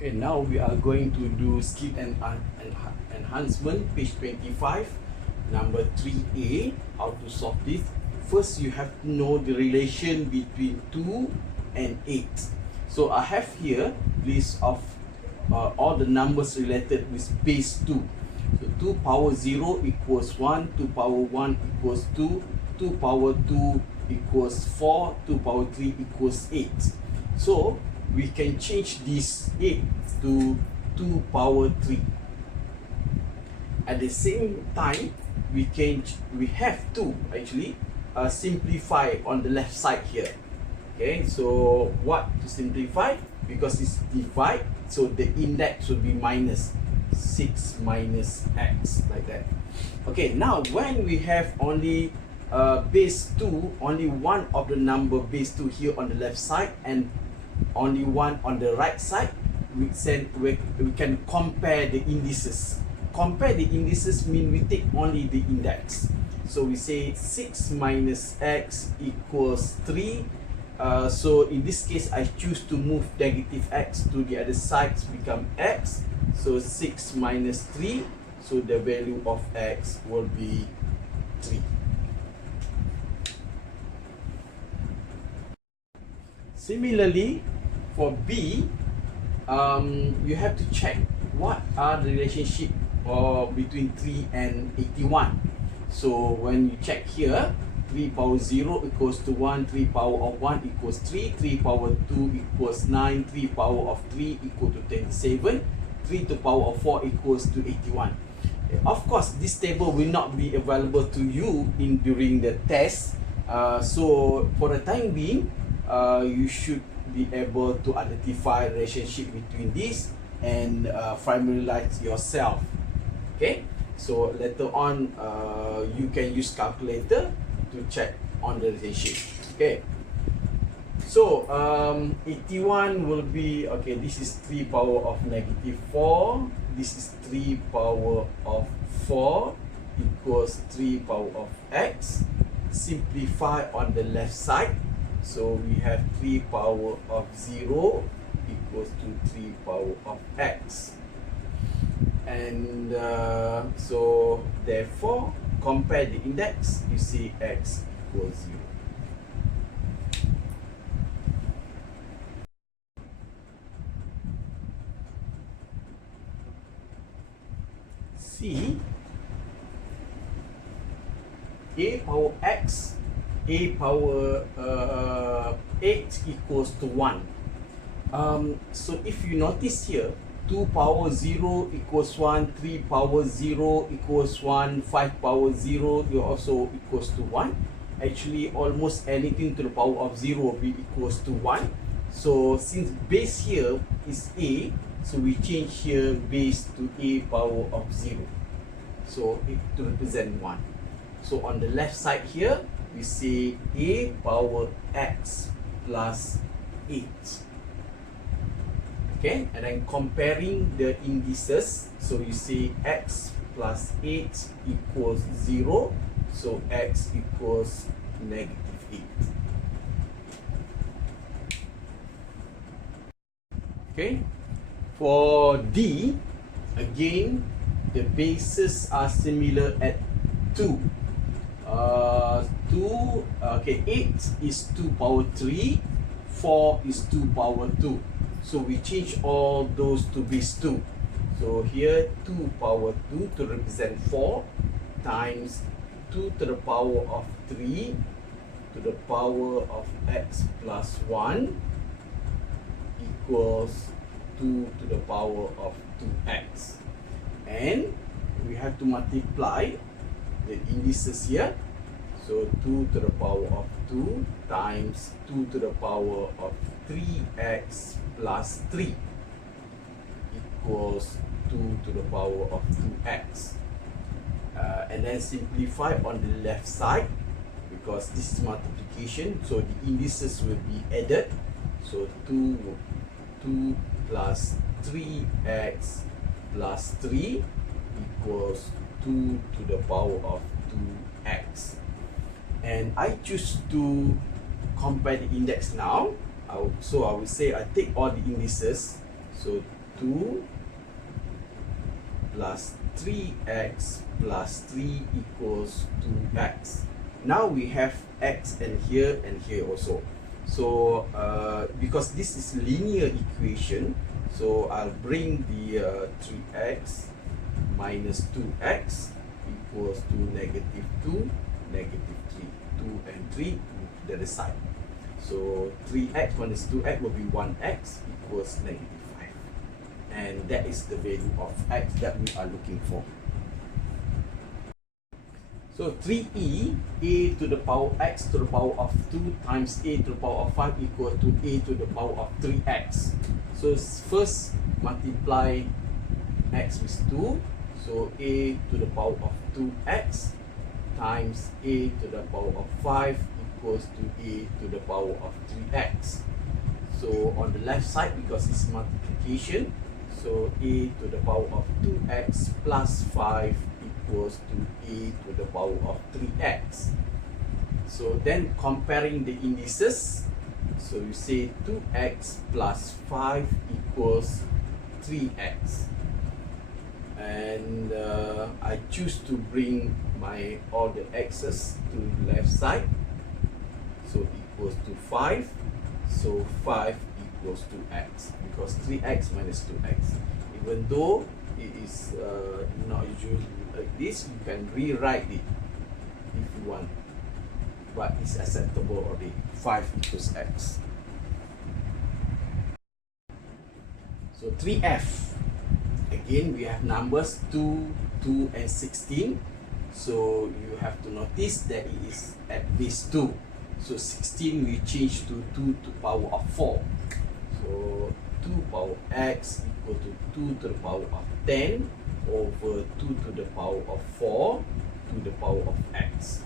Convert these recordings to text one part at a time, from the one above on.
Okay, now we are going to do skill and enhancement, page 25, number 3A, how to solve this. First, you have to know the relation between 2 and 8. So I have here list of all the numbers related with base 2. So 2 power 0 equals 1, 2 power 1 equals 2, 2 power 2 equals 4, 2 power 3 equals 8. So we can change this 8 to 2 power 3. At the same time, we have to actually simplify on the left side here. Okay, so what to simplify? Because it's divide, so the index will be minus 6 minus x, like that. Okay, now when we have only base 2, only one of the number base 2 here on the left side and only one on the right side, we can compare the indices. Compare the indices mean we take only the index. So we say 6 minus x equals 3. So in this case, I choose to move negative x to the other side to become x. So 6 minus 3, so the value of x will be 3. Similarly, for B, you have to check what are the relationship between 3 and 81. So when you check here, 3 power 0 equals to 1, 3 power of 1 equals 3, 3 power 2 equals 9, 3 power of 3 equal to 27, 3 to power of 4 equals to 81. Of course, this table will not be available to you during the test. So for the time being, you should be able to identify relationship between this and familiarize yourself. Okay, so later on you can use calculator to check on the relationship. Okay, so 81 will be, okay, this is 3 power of negative 4, this is 3 power of 4 equals 3 power of x. Simplify on the left side. So we have 3 power of 0 equals to 3 power of x. And so therefore, compare the index, you see x equals 0. C, a power x, a power 8 equals to 1. So if you notice here, 2 power 0 equals 1, 3 power 0 equals 1, 5 power 0 also equals to 1. Actually, almost anything to the power of 0 will be equals to 1. So since base here is a, so we change here base to a power of 0. So it to represent 1. So on the left side here, we say a power x plus 8. Okay, and then comparing the indices, so you say x plus 8 equals 0, so x equals negative 8. Okay, for D, again, the bases are similar at 2. 8 is 2 power 3, 4 is 2 power 2. So we change all those to base 2. So here 2 power 2 to represent 4 times 2 to the power of 3 to the power of x plus 1 equals 2 to the power of 2x. And we have to multiply the indices here. So 2 to the power of 2 times 2 to the power of 3x plus 3 equals 2 to the power of 2x. And then simplify on the left side, because this is multiplication, so the indices will be added. So 2 plus 3x plus 3 equals 2 to the power of 2x. And I choose to compare the index now. So I will say I take all the indices. So 2 plus 3x plus 3 equals 2x. Now we have x and here also. So because this is linear equation, so I'll bring the 3x minus 2x equals to negative 2, negative 3. 2 and 3 to the other side. So 3x minus 2x will be 1x equals negative 5. And that is the value of x that we are looking for. So 3e, a to the power x to the power of 2 times a to the power of 5 equal to a to the power of 3x. So first multiply x with 2. So a to the power of 2x times a to the power of 5 equals to a to the power of 3x. So on the left side, because it's multiplication, so a to the power of 2x plus 5 equals to a to the power of 3x. So then comparing the indices, so you say 2x plus 5 equals 3x. And I choose to bring all the x's to the left side, so equals to 5. So 5 equals to x, because 3x minus 2x. Even though it is not usually like this, you can rewrite it if you want, but it's acceptable already. 5 equals x. So 3f. Again, we have numbers 2, 2 and 16. So you have to notice that it is at base 2. So 16 we change to 2 to the power of 4. So 2 power x equal to 2 to the power of 10 over 2 to the power of 4 to the power of x.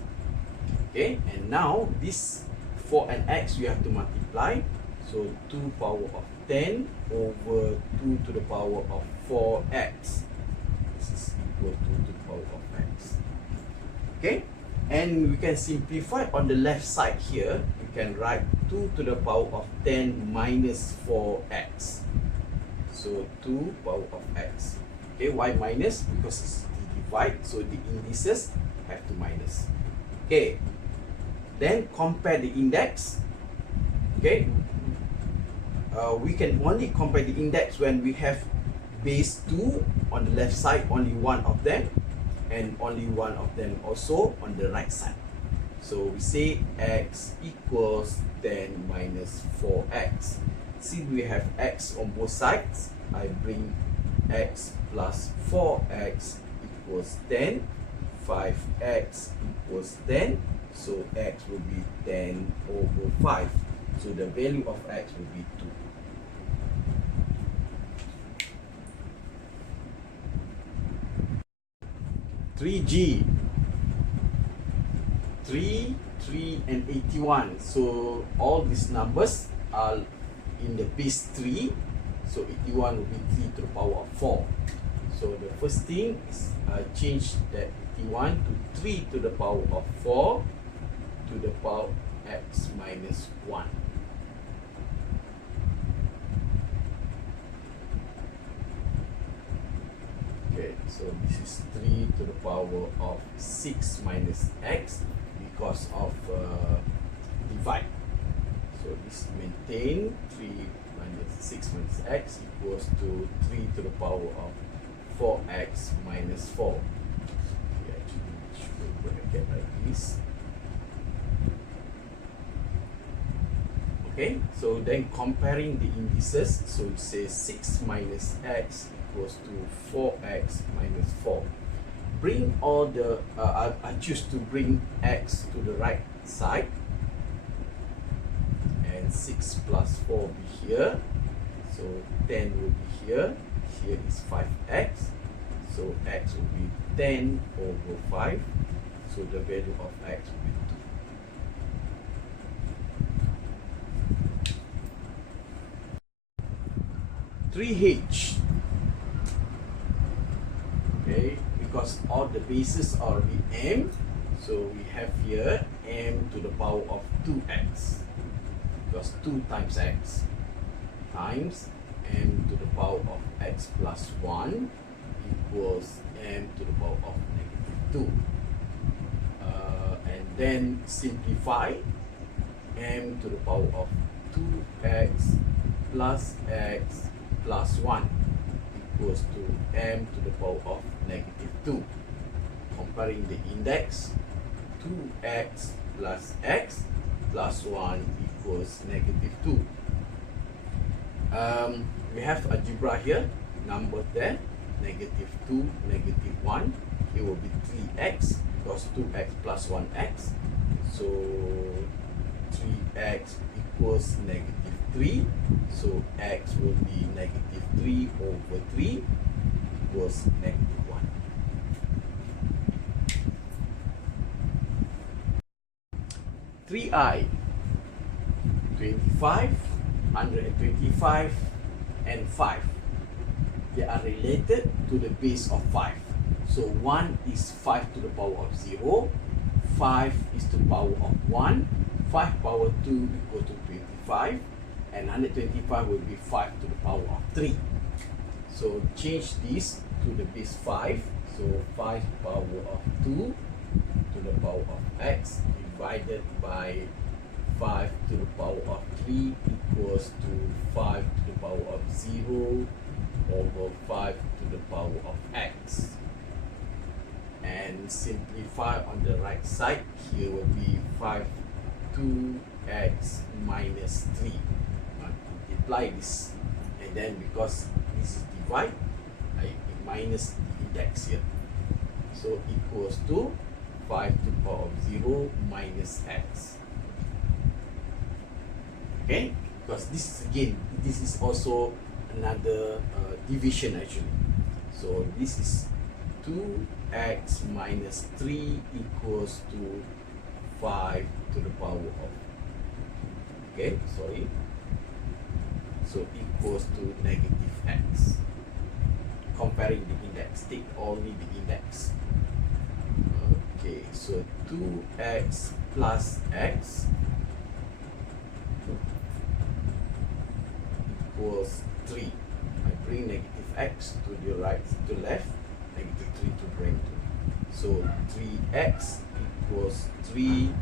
Okay, and now this 4 and x you have to multiply. So 2 power of 10 over 2 to the power of 4x. This is equal to the power of x. Okay, and we can simplify on the left side here. We can write 2 to the power of 10 minus 4x. So 2 power of x. Okay, why minus? Because it's the divide, so the indices have to minus. Okay, then compare the index. Okay, we can only compare the index when we have base 2 on the left side, only one of them, and only one of them also on the right side. So we say x equals 10 minus 4x. Since we have x on both sides, I bring x plus 4x equals 10, 5x equals 10, so x will be 10 over 5. So the value of x will be 2. 3G, 3, 3 and 81. So all these numbers are in the base 3. So 81 will be 3 to the power of 4. So the first thing is change that 81 to 3 to the power of 4 to the power of x minus 1. Okay, so this is 3 to the power of 6 minus x because of divide. So this maintain 3 minus 6 minus x equals to 3 to the power of 4x minus 4. We actually should bracket like this. Okay, so then comparing the indices, so you say 6 minus x equals to 4x minus 4. Bring all the, I choose to bring x to the right side, and 6 plus 4 will be here, so 10 will be here, here is 5x, so x will be 10 over 5, so the value of x will be 2. 3h. Okay, because all the bases are already m, so we have here m to the power of 2x, because 2 times x times m to the power of x 2x plus 1 equals m to the power of negative 2. And then simplify m to the power of 2x plus x plus 1 equals to m to the power of negative 2. Comparing the index, 2x plus x plus 1 equals negative 2. We have algebra here, number there, negative 2, negative 1. Here will be 3x because 2x plus 1x. So 3x equals negative 3. So x will be negative 3 over 3 equals negative 1. I 25, 125 and 5. They are related to the base of 5. So 1 is 5 to the power of 0, 5 is to the power of 1, 5 power 2 equal to 25, and 125 will be 5 to the power of 3. So change this to the base 5. So 5 power of 2 to the power of x divided by 5 to the power of 3 equals to 5 to the power of 0 over 5 to the power of x. And simplify on the right side, here will be 5 2x minus 3. Multiply this, and then because this is divide, I minus the index here. So equals to 5 to the power of 0 minus x. Okay, because this is again, this is also another division actually. So this is 2x minus 3 equals to 5 to the power of, okay, sorry, so equals to negative x. Comparing the index, take only the index. Okay, so 2x plus x equals 3. I bring negative x to the right, to left, negative 3 to bring 2. So 3x equals 3,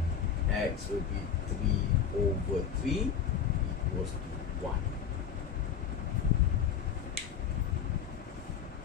x will be 3 over 3 equals to 1.